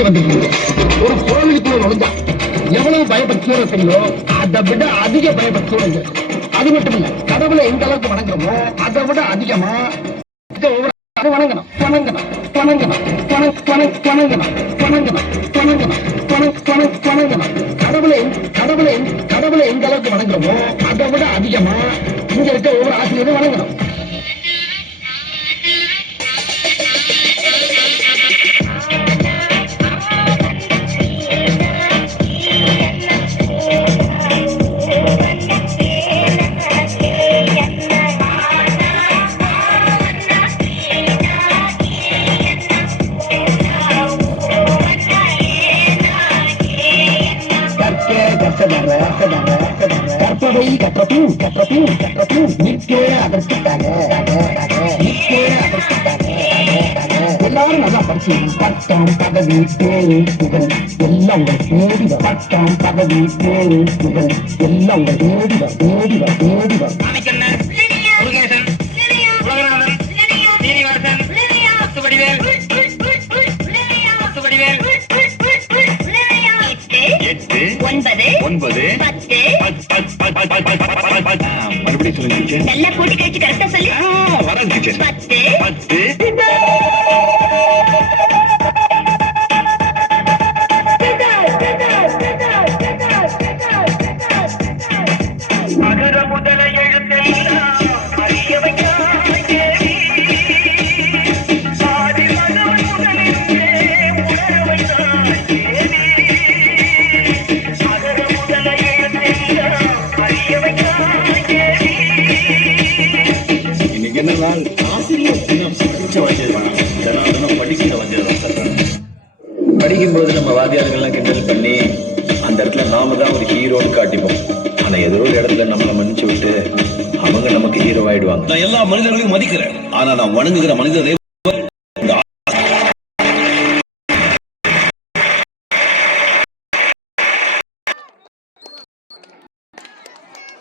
இங்க வந்துருக்கீங்க. ஒரு கோவிலுக்குள்ள நுழைஞ்சா எவ்வளவு பயபக்தியோட தெரியும், அதை விட அதிக பயபக்தியோட இருக்கு. அது மட்டும் இல்ல, கடவுளை எந்த அளவுக்கு வணங்குறோமோ அதை விட அதிகமா வணங்கணும் வணங்கணும் வணங்கணும் வணங்கணும் வணங்கணும் வணங்கணும் வணங்கணும். கடவுளை எந்த அளவுக்கு வணங்குறோமோ அதை விட அதிகமா இங்க இருக்க ஒவ்வொரு ஆசிரியரும் வணங்கணும். கற்பவை கற்றபின் நிற்கே அதற்காக எல்லாரும் நல்லா படிச்சு பட்டம் பதவி பேரு புகழ் எல்லாம் உங்கள் தேடிவ. பட்டம் பதவி பேரு புகழ் எல்லாம் உங்கள் தேடிவ. மறுபடியும் சொல்லுங்க. நல்லா கூட்டி கழிச்சு கரெக்டா சொல்லி வராது. 10 மதுர முதல எழுத்தெல்லாம் அறிய வைக்காதே, சாதி மதம் முதலிருந்தே உணர வைத்தாதே. மதுர முதல எழுத்தெல்லாம் அறிய வைக்காதே. இன்னைக்கு என்ன நாள்? ஆசிரியர் தினம். படிச்ச வாத்தியார் தினம் படிக்கிற வாத்தியார் சொல்றாங்க. படிக்கும்போது நம்ம வாத்தியார்கள்லாம் கிண்டல் பண்ணி அந்த இடத்துல நாம தான் ஒரு ஹீரோன்னு காட்டிப்போம். ஆனா ஏதோ ஒரு இடத்துல நம்மளை மன்னிச்சு விட்டு அவங்க நமக்கு ஹீரோ ஆயிடுவாங்க. நான் எல்லா மனிதர்களையும் மதிக்கிறேன், ஆனா நான் வணங்குகிற மனிதனை